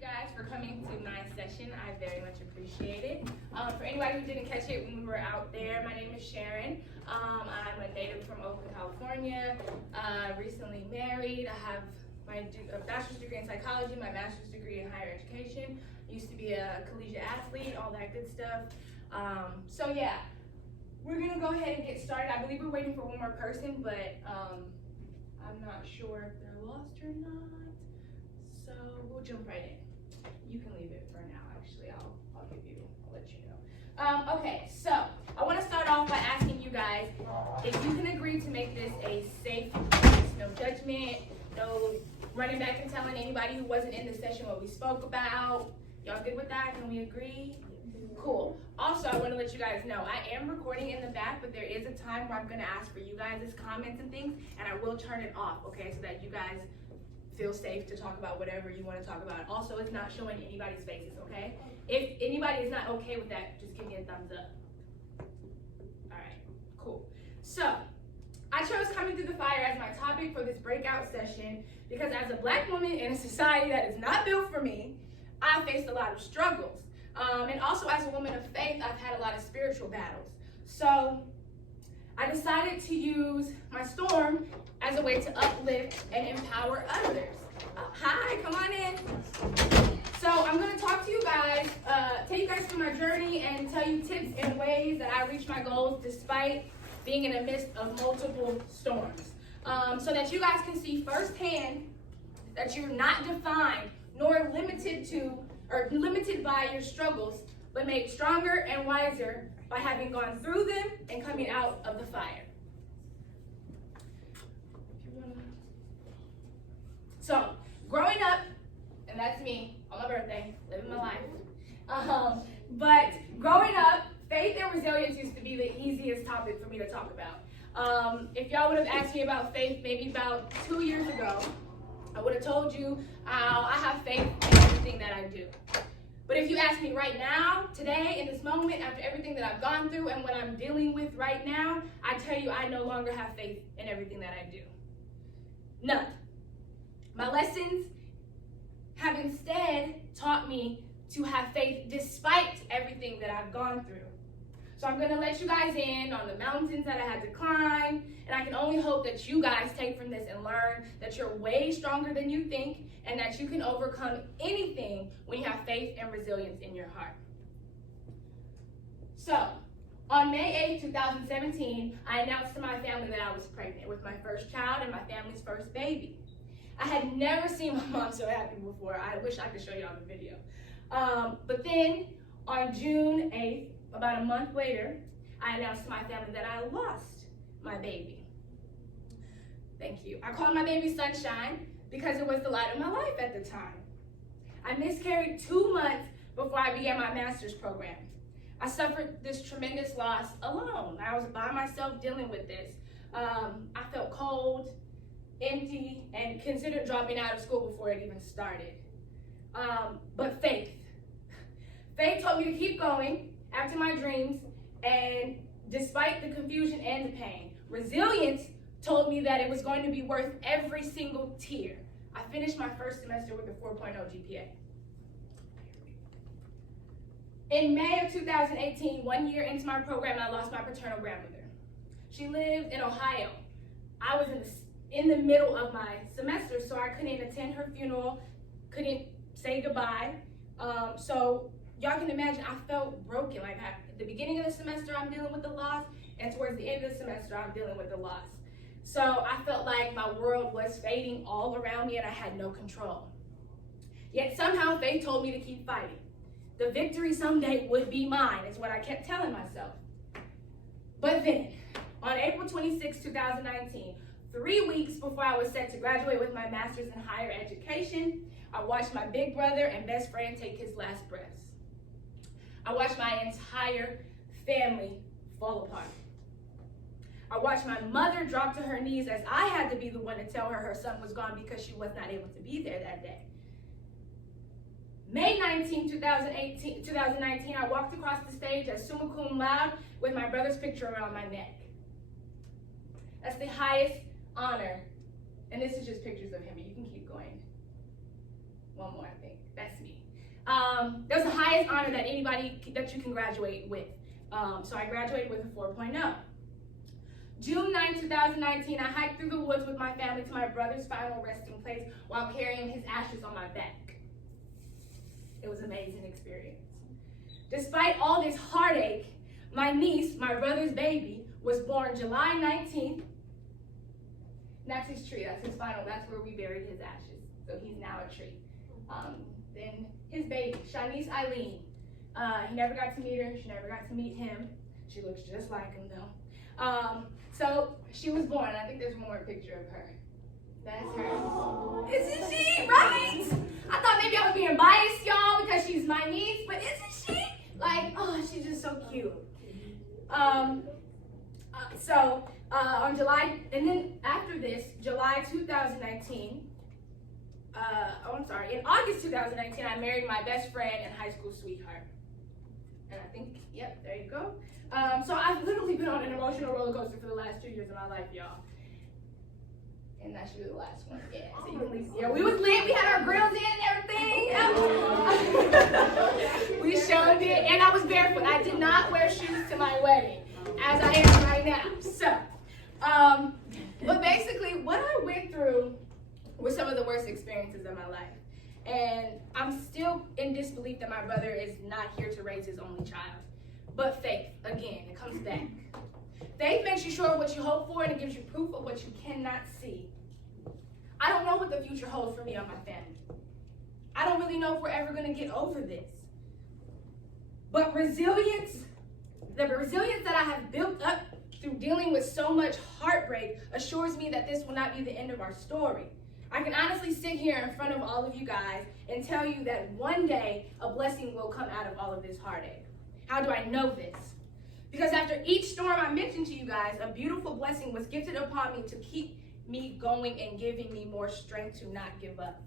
you guys for coming to my session. I very much appreciate it. For anybody who didn't catch it when we were out there, my name is Sharon. I'm a native from Oakland, California, recently married. I have my bachelor's degree in psychology, my master's degree in higher education. Used to be a collegiate athlete, all that good stuff. So yeah, we're gonna go ahead and get started. I believe we're waiting for one more person, but I'm not sure if they're lost or not. So we'll jump right in. You can leave it for now, actually. I'll let you know. Okay, so I want to start off by asking you guys if you can agree to make this a safe place. No judgment, no running back and telling anybody who wasn't in the session what we spoke about. Y'all good with that? Can we agree? Cool. Also, I want to let you guys know, I am recording in the back, but there is a time where I'm going to ask for you guys' comments and things, and I will turn it off, okay, so that you guys feel safe to talk about whatever you want to talk about. Also, it's not showing anybody's faces, okay? If anybody is not okay with that, just give me a thumbs up. All right, cool. So, I chose coming through the fire as my topic for this breakout session because as a Black woman in a society that is not built for me, I faced a lot of struggles. And also as a woman of faith, I've had a lot of spiritual battles. So I decided to use my storm as a way to uplift and empower others. Hi, come on in. So I'm going to talk to you guys, take you guys through my journey and tell you tips and ways that I reach my goals despite being in the midst of multiple storms. So that you guys can see firsthand that you're not defined nor limited by your struggles, but made stronger and wiser by having gone through them and coming out of the fire. So, growing up, and that's me on my birthday, living my life. But growing up, faith and resilience used to be the easiest topic for me to talk about. If y'all would have asked me about faith maybe about 2 years ago, I would have told you I have faith in everything that I do. But if you ask me right now, today, in this moment, after everything that I've gone through and what I'm dealing with right now, I tell you I no longer have faith in everything that I do. None. My lessons have instead taught me to have faith despite everything that I've gone through. So I'm going to let you guys in on the mountains that I had to climb, and I can only hope that you guys take from this and learn that you're way stronger than you think and that you can overcome anything when you have faith and resilience in your heart. So, on May 8, 2017, I announced to my family that I was pregnant with my first child and my family's first baby. I had never seen my mom so happy before. I wish I could show y'all the video. But then, on June 8th, about a month later, I announced to my family that I lost my baby. Thank you. I called my baby Sunshine because it was the light of my life at the time. I miscarried 2 months before I began my master's program. I suffered this tremendous loss alone. I was by myself dealing with this. I felt cold, empty, and considered dropping out of school before it even started. But faith. Faith told me to keep going after my dreams, and despite the confusion and the pain. Resilience told me that it was going to be worth every single tear. I finished my first semester with a 4.0 GPA. In May of 2018, 1 year into my program, I lost my paternal grandmother. She lived in Ohio. I was in the middle of my semester, so I couldn't attend her funeral, couldn't say goodbye. So y'all can imagine I felt broken. Like at the beginning of the semester, I'm dealing with the loss, and towards the end of the semester, I'm dealing with the loss. So I felt like my world was fading all around me and I had no control. Yet somehow faith told me to keep fighting. The victory someday would be mine, is what I kept telling myself. But then, on April 26, 2019, 3 weeks before I was set to graduate with my master's in higher education, I watched my big brother and best friend take his last breaths. I watched my entire family fall apart. I watched my mother drop to her knees as I had to be the one to tell her son was gone because she was not able to be there that day. May 19, 2019, I walked across the stage as summa cum laude with my brother's picture around my neck. That's the highest honor. And this is just pictures of him, but you can keep going. One more, I think. That's me. That's the highest honor that that you can graduate with. So I graduated with a 4.0. June 9, 2019, I hiked through the woods with my family to my brother's final resting place while carrying his ashes on my back. It was an amazing experience. Despite all this heartache, my niece, my brother's baby, was born July 19th. That's his tree, that's his final, that's where we buried his ashes. So he's now a tree. Then his baby, Shanice Eileen. He never got to meet her, she never got to meet him. She looks just like him though. So she was born. I think there's one more picture of her. That's her. Isn't she, right? I thought maybe I was being biased, y'all, because she's my niece, but isn't she? Like, oh, she's just so cute. On July, and then after this, July 2019, in August 2019, I married my best friend and high school sweetheart. And I think, yep, there you go. So I've literally been on an emotional roller coaster for the last 2 years of my life, y'all. And that should be the last one. Yeah, so you can leave. Yeah, we was lit. We had our grills in and everything. We showed it, and I was barefoot. I did not wear shoes to my wedding, as I am right now. So, but basically, what I went through were some of the worst experiences of my life. And I'm still in disbelief that my brother is not here to raise his only child. But faith, again, it comes back. Faith makes you sure of what you hope for, and it gives you proof of what you cannot see. I don't know what the future holds for me or my family. I don't really know if we're ever going to get over this. But resilience, the resilience that I have built up through dealing with so much heartbreak assures me that this will not be the end of our story. I can honestly sit here in front of all of you guys and tell you that one day a blessing will come out of all of this heartache. How do I know this? Because after each storm I mentioned to you guys, a beautiful blessing was gifted upon me to keep me going and giving me more strength to not give up.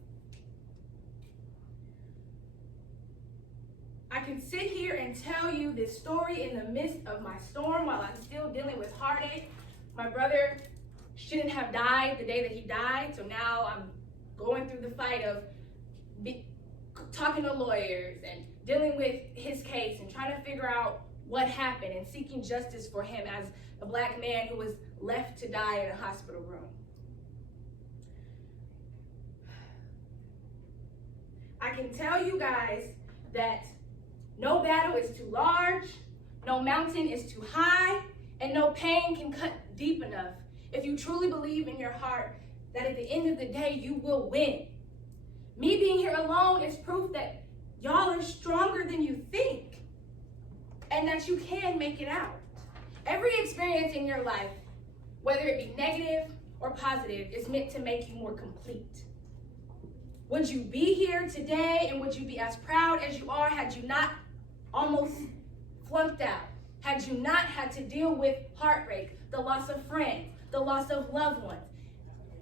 I can sit here and tell you this story in the midst of my storm while I'm still dealing with heartache. My brother shouldn't have died the day that he died, so now I'm going through the fight of talking to lawyers and dealing with his case and trying to figure out what happened and seeking justice for him as a black man who was left to die in a hospital room. I can tell you guys that no battle is too large, no mountain is too high, and no pain can cut deep enough if you truly believe in your heart that at the end of the day you will win. Me being here alone is proof that y'all are stronger than you think and that you can make it out. Every experience in your life, whether it be negative or positive, is meant to make you more complete. Would you be here today, and would you be as proud as you are had you not almost flunked out? Had you not had to deal with heartbreak, the loss of friends, the loss of loved ones,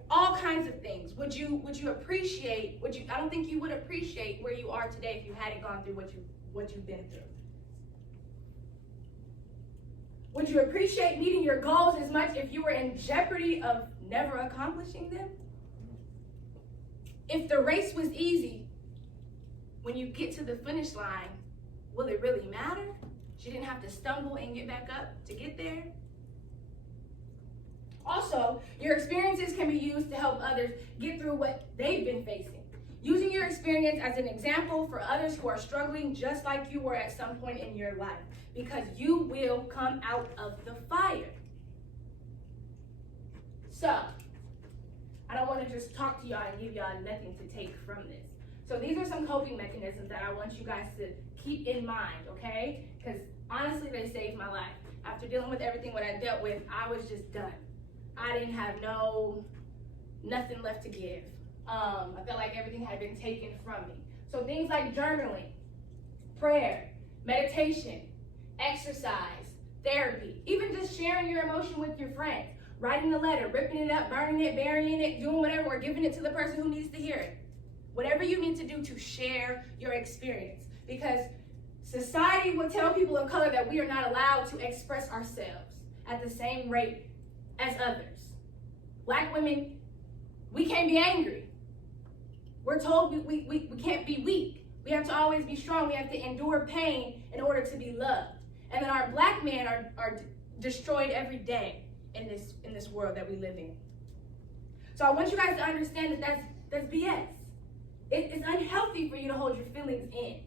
all kinds of things? Would you appreciate, I don't think you would appreciate where you are today if you hadn't gone through what you've been through. Would you appreciate meeting your goals as much if you were in jeopardy of never accomplishing them? If the race was easy, when you get to the finish line, will it really matter? You didn't have to stumble and get back up to get there. Also, your experiences can be used to help others get through what they've been facing. Using your experience as an example for others who are struggling just like you were at some point in your life, because you will come out of the fire. So, I don't want to just talk to y'all and give y'all nothing to take from this. So these are some coping mechanisms that I want you guys to keep in mind, okay? Because honestly, they saved my life. After dealing with everything what I dealt with, I was just done. I didn't have nothing left to give. I felt like everything had been taken from me. So things like journaling, prayer, meditation, exercise, therapy, even just sharing your emotion with your friends, writing a letter, ripping it up, burning it, burying it, doing whatever, or giving it to the person who needs to hear it. Whatever you need to do to share your experience. Because society will tell people of color that we are not allowed to express ourselves at the same rate as others. Black women, we can't be angry. We're told we can't be weak. We have to always be strong. We have to endure pain in order to be loved. And then our black men are destroyed every day in this world that we live in. So I want you guys to understand that that's BS. It's unhealthy for you to hold your feelings in.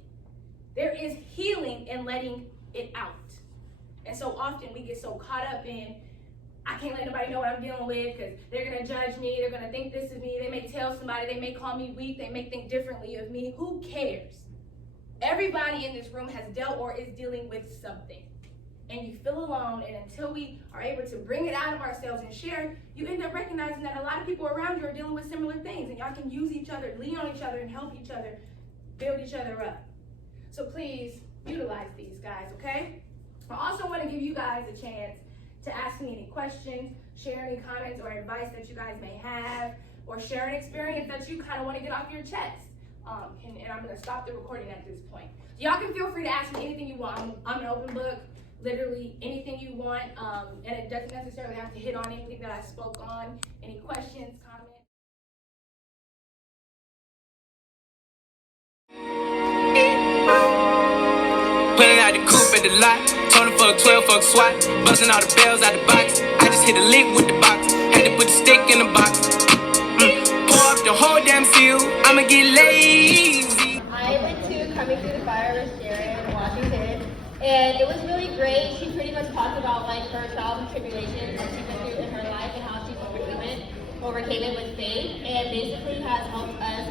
There is healing in letting it out. And so often we get so caught up in, I can't let nobody know what I'm dealing with because they're going to judge me. They're going to think this is me. They may tell somebody. They may call me weak. They may think differently of me. Who cares? Everybody in this room has dealt or is dealing with something. And you feel alone, and until we are able to bring it out of ourselves and share, you end up recognizing that a lot of people around you are dealing with similar things, and y'all can use each other, lean on each other, and help each other, build each other up. So please utilize these, guys, okay? I also want to give you guys a chance to ask me any questions, share any comments or advice that you guys may have, or share an experience that you kind of want to get off your chest. And I'm going to stop the recording at this point. Y'all can feel free to ask me anything you want. I'm an open book. Literally anything you want, and it doesn't necessarily have to hit on anything that I spoke on. Any questions, comments? Pulling out the coupe at the lot, told him fuck 12, fuck SWAT, busting all the bells out the box. I just hit a lick with the box, had to put the stick in the box. Pour up the whole damn seal, I'ma get lazy. I went to Coming Through the Fire with Sharon in Washington, and it was really great. She pretty much talked about like her trials and tribulations that she went through in her life and how she overcame it with faith, and basically has helped us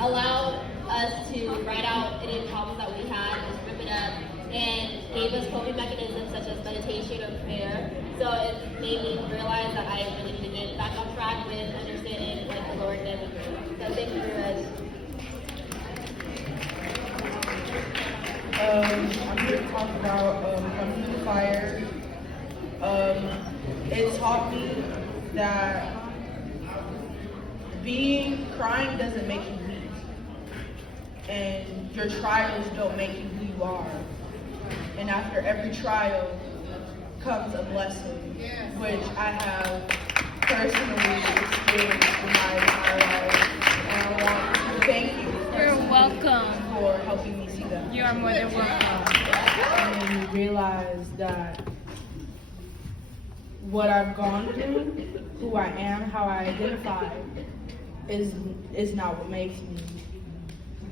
allowed us to write out any problems that we had, just rip it up, and gave us coping mechanisms such as meditation or prayer. So it made me realize that I really need to get back on track with understanding like the Lord and everything. So thank you very much. I'm here to talk about Coming Through the Fire. It taught me that crying doesn't make you weak, and your trials don't make you who you are. And after every trial comes a blessing, which I have personally experienced in my entire life. And I want to thank you. You're welcome. For helping me see that. You are more than welcome. And realize that what I've gone through, who I am, how I identify, is not what makes me.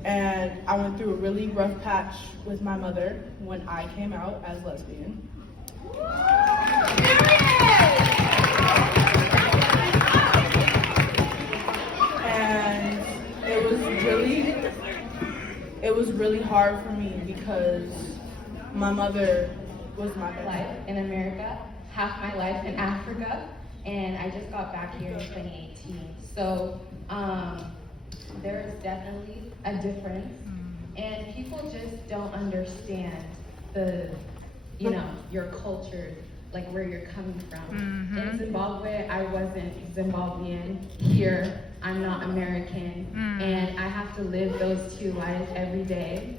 And I went through a really rough patch with my mother when I came out as lesbian. And it was really hard for me because my mother was my life in America, half my life in Africa, and I just got back here in 2018. So there is definitely a difference, and people just don't understand your culture, like where you're coming from. In Zimbabwe, I wasn't Zimbabwean. Here, I'm not American, and I have to live those two lives every day.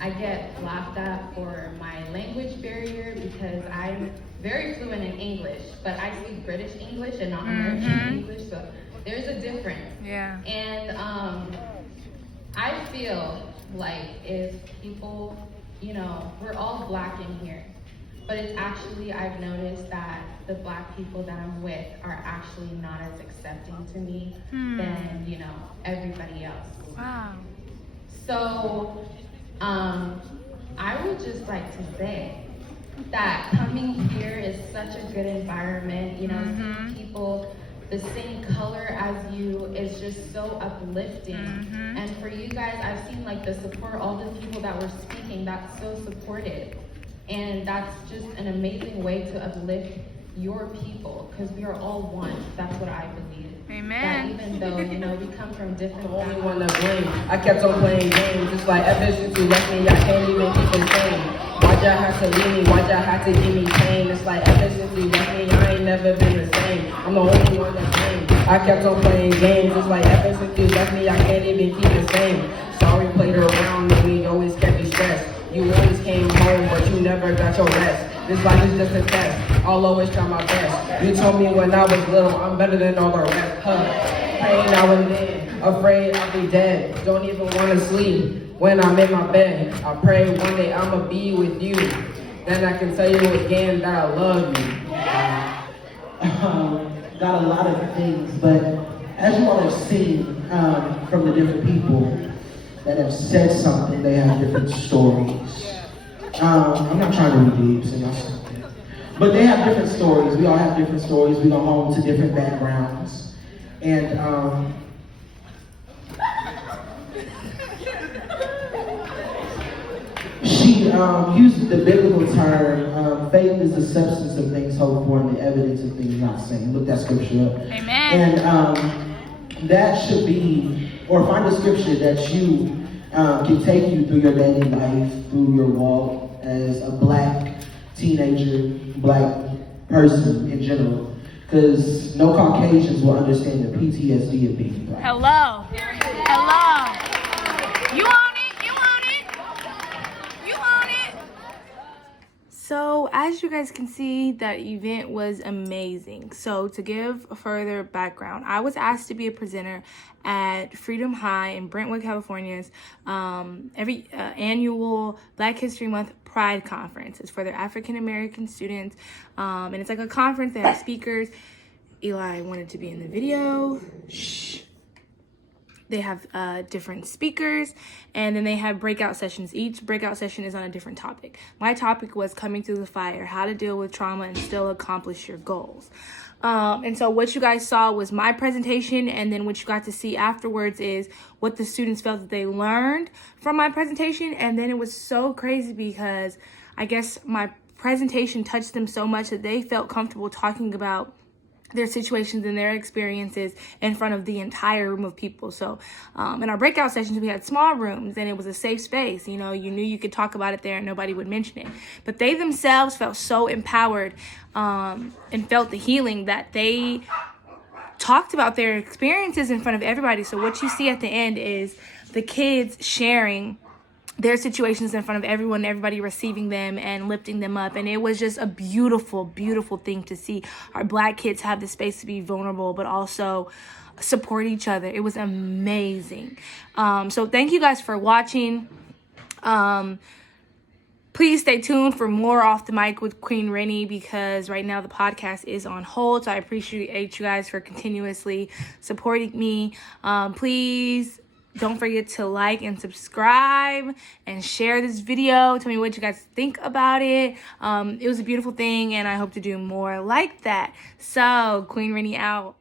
I get laughed at for my language barrier because I'm very fluent in English, but I speak British English and not American English, so there's a difference. Yeah. And I feel like if people, we're all Black in here, but it's actually, I've noticed that the Black people that I'm with are actually not as accepting to me than, everybody else. Wow. So, I would just like to say that coming here is such a good environment, seeing people the same color as you is just so uplifting. And for you guys, I've seen like the support, all the people that were speaking, that's so supportive. And that's just an amazing way to uplift your people, because we are all one. That's what I believe. Amen. That even though, we come from different the only one to blame. I kept on playing games, just like ever since you left me, I can't even keep the same. Why'd y'all have to leave me? Why'd y'all have to give me pain? It's like ever since you left me, I ain't never been the same. I'm the only one to blame. I kept on playing games, just like ever since you left me, I can't even keep the same. Sorry, played around with me, always kept me stressed. You always came home, but you never got your rest. This life is just a test. I'll always try my best. You told me when I was little, I'm better than all the rest. Huh. Praying now and then, afraid I'll be dead. Don't even want to sleep when I'm in my bed. I pray one day I'ma be with you. Then I can tell you again that I love you. Got a lot of things, but as you all have seen from the different people that have said something, they have different stories. I'm not trying to be deep, so y'all something. But they have different stories. We all have different stories. We go home to different backgrounds. And she used the biblical term, faith is the substance of things hoped for and the evidence of things not seen. Look that scripture up. Amen. And that should be, or find a scripture that you can take you through your daily life, through your walk as a black teenager, black person in general. Because no Caucasians will understand the PTSD of being black. Hello. Hello. You on it? You on it? You on it? So as you guys can see, that event was amazing. So to give a further background, I was asked to be a presenter at Freedom High in Brentwood, California's every annual Black History Month Pride Conference. It's for their African American students, and it's like a conference. They have speakers. Eli wanted to be in the video. Shh. They have different speakers, and then they have breakout sessions. Each breakout session is on a different topic. My topic was coming through the fire, how to deal with trauma and still accomplish your goals. And so what you guys saw was my presentation, and then what you got to see afterwards is what the students felt that they learned from my presentation. And then it was so crazy because I guess my presentation touched them so much that they felt comfortable talking about their situations and their experiences in front of the entire room of people. So in our breakout sessions, we had small rooms and it was a safe space. You know, you knew you could talk about it there and nobody would mention it. But they themselves felt so empowered and felt the healing that they talked about their experiences in front of everybody. So what you see at the end is the kids sharing their situations in front of everyone, everybody receiving them and lifting them up. And it was just a beautiful, beautiful thing to see our Black kids have the space to be vulnerable, but also support each other. It was amazing. So thank you guys for watching. Please stay tuned for more Off the Mic with Queen Renny, because right now the podcast is on hold. So I appreciate you guys for continuously supporting me. Please don't forget to like and subscribe and share this video. Tell me what you guys think about it. It was a beautiful thing, and I hope to do more like that. So, Queen Renny out.